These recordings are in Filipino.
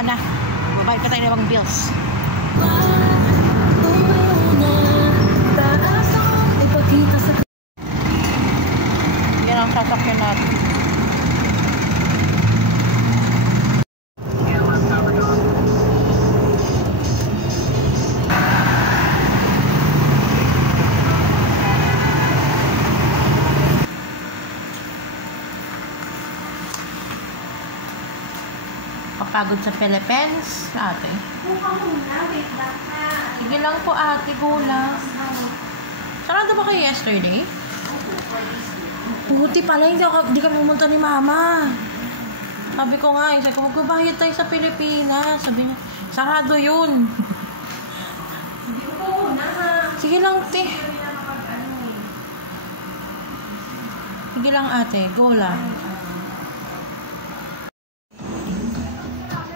Tara na. Babayad pa tayo ng mga bills. Yan ang sasakyan natin. Pagod sa Philippines, ate. Sige lang po, ate. Go lang. Sarado ba kayo yesterday? Puti pala, hindi ka pumunta ni mama. Sabi ko nga, sabi ko, magbabayad tayo sa Pilipinas. Sabi niya, sarado yun. Sige lang, te. Sige lang, ate. Go lang.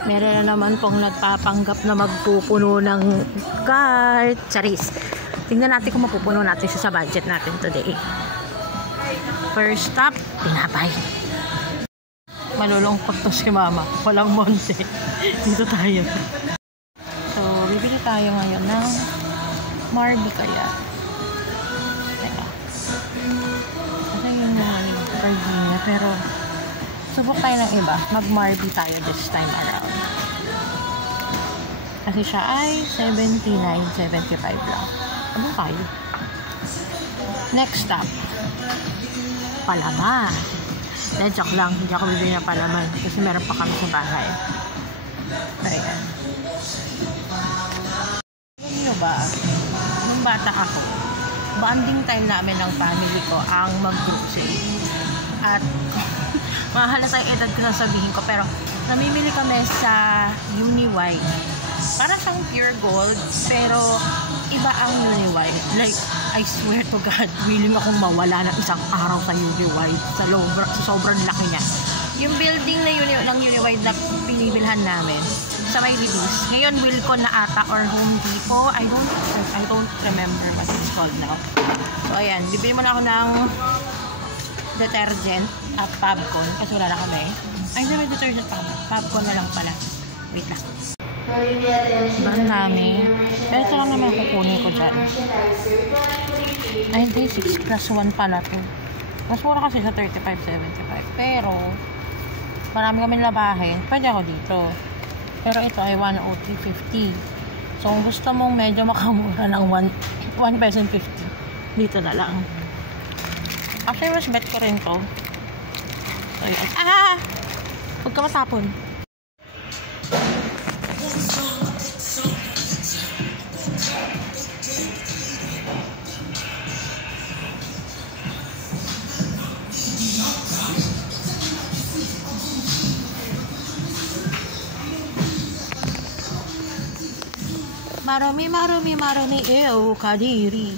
Meron na naman pong nagpapanggap na magpupuno ng cart. Charis. Tingnan natin kung mapupuno natin siya sa budget natin today. First stop, tinapay. Malulungkot to si mama. Walang monte. Dito tayo. So, bibili tayo ngayon ng Marby kaya. Teka. Kasi yun yung Gardenia. Pero, subok tayo ng iba. Mag-Marby tayo this time around. Kasi siya ay $79.75 lang. Ano tayo? Next stop. Palaman. Dahil joke lang. Hindi ako bibili ng palaman. Kasi meron pa kami sa bahay. Ayan. Alam nyo ba? Nung bata ako, bonding time namin ng family ko ang mag-grocery. At mahalata yung edad ko na sabihin ko, pero namimili kami sa Uni-White. Para siyang pure gold, pero iba ang Uni-White. Like, I swear to God, willing akong mawala ng isang araw sa Uni-White sa sobrang laki niya. Yung building na ng Uni-White na pinibilhan namin sa may release. Ngayon, Wilcon na ata or Home Depot. I don't remember what it's called now. So, ayan. Bibili muna ako ng detergent at Fabcon kasi wala na kami. Ay, may detergent pa kami. Fabcon na lang pala. Wait lang. Ang dami. Pero ito lang naman kukunin ko dyan. Ay, hindi. 6 plus 1 pala to. Mas mura kasi sa $35.75. Pero, marami kami labahin. Pwede ako dito. Pero ito ay $103.50. So, kung gusto mong medyo makamura ng $1.50, dito na lang. Actually, mas bet ko rin to. So, yun. Ah! Huwag ka matapon. Marami, ew, kadiri.